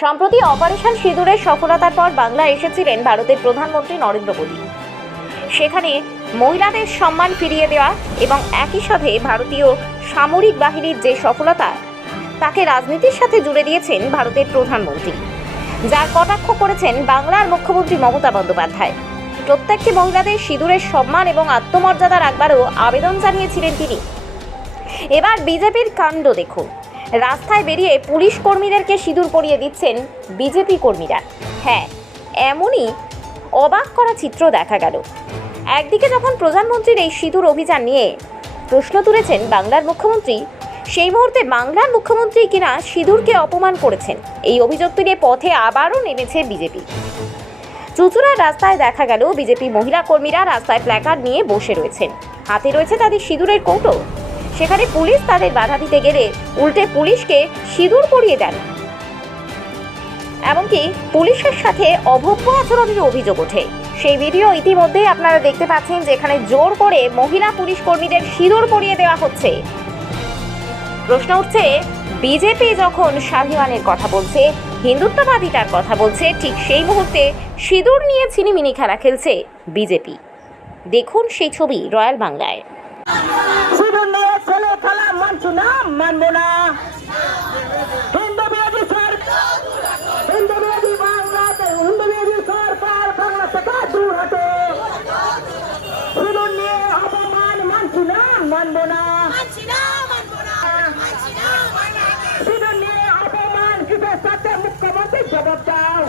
সম্প্রতি অপারেশন সিঁদুরের সফলতার পর বাংলা এসেছিলেন ভারতের প্রধানমন্ত্রী নরেন্দ্র মোদী। সেখানে মহিলাদের সম্মান ফিরিয়ে দেওয়া এবং একই সাথে ভারতীয় সামরিক বাহিনীর যে সফলতা, তাকে রাজনীতির সাথে জুড়ে দিয়েছেন ভারতের প্রধানমন্ত্রী। যার কটাক্ষ করেছেন বাংলার মুখ্যমন্ত্রী মমতা বন্দ্যোপাধ্যায়। প্রত্যেকটি মহিলাদের সিঁদুরের সম্মান এবং আত্মমর্যাদা রাখবারও আবেদন জানিয়েছিলেন তিনি। এবার বিজেপির কাণ্ড দেখুন। রাস্তায় বেরিয়ে পুলিশ কর্মীদেরকে সিঁদুর পরিয়ে দিচ্ছেন বিজেপি কর্মীরা। হ্যাঁ এমনই অবাক করা চিত্র দেখা গেল। একদিকে যখন প্রধানমন্ত্রীর এই সিঁদুর অভিযান নিয়ে প্রশ্ন তুলেছেন বাংলার মুখ্যমন্ত্রী, সেই মুহূর্তে বাংলার মুখ্যমন্ত্রী কিনা সিঁদুরকে অপমান করেছেন। এই অভিযোগ তুলে পথে আবারও নেমেছে বিজেপি। চুচুড়ার রাস্তায় দেখা গেল বিজেপি মহিলা কর্মীরা রাস্তায় প্ল্যাকার্ড নিয়ে বসে রয়েছেন। হাতে রয়েছে তাদের সিঁদুরের কৌটো। সেখানে পুলিশ তাদের বাধা দিতে গেলে উল্টে পুলিশকে সিঁদুর পরিয়ে দেন। এমনকি পুলিশের সাথে অভব্য আচরণের অভিযোগ ওঠে। সেই ভিডিও ইতিমধ্যেই আপনারা দেখতে পাচ্ছেন যেখানে জোর করে মহিলা পুলিশ কর্মীদের সিঁদুর পরিয়ে দেওয়া হচ্ছে। প্রশ্ন উঠছে, বিজেপি যখন স্বাভিমানের কথা বলছে হিন্দুত্ববাদিতার কথা বলছে, ঠিক সেই মুহূর্তে সিঁদুর নিয়ে ছিনিমিনি খেলা খেলছে বিজেপি। দেখুন সেই ছবি রয়্যাল বাংলায় সিঁদুর নিয়ে ছেলে খেলা মানছি না মানবো না। হিন্দু বিরোধী সরকার হিন্দু বিরোধী বাংলাতে। হিন্দু বিরোধী সরকার বাংলা থেকে দূর হটো। সিঁদুর নিয়ে অপমান। মানছি না মানবো না। সিঁদুর নিয়ে অপমান কিসের সাথে মুখ্যমন্ত্রী জবাব দাও।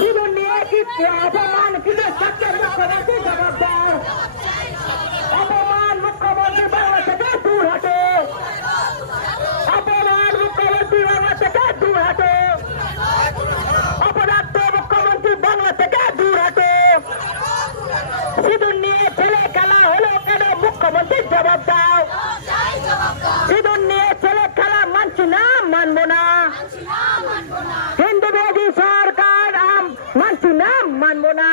সিঁদুর নিয়ে কি অপমান কিসের সাথে মুখ্যমন্ত্রী জবাব দাও। মানবো না। হিন্দু বিরোধী সরকার মানছি না মানবো না।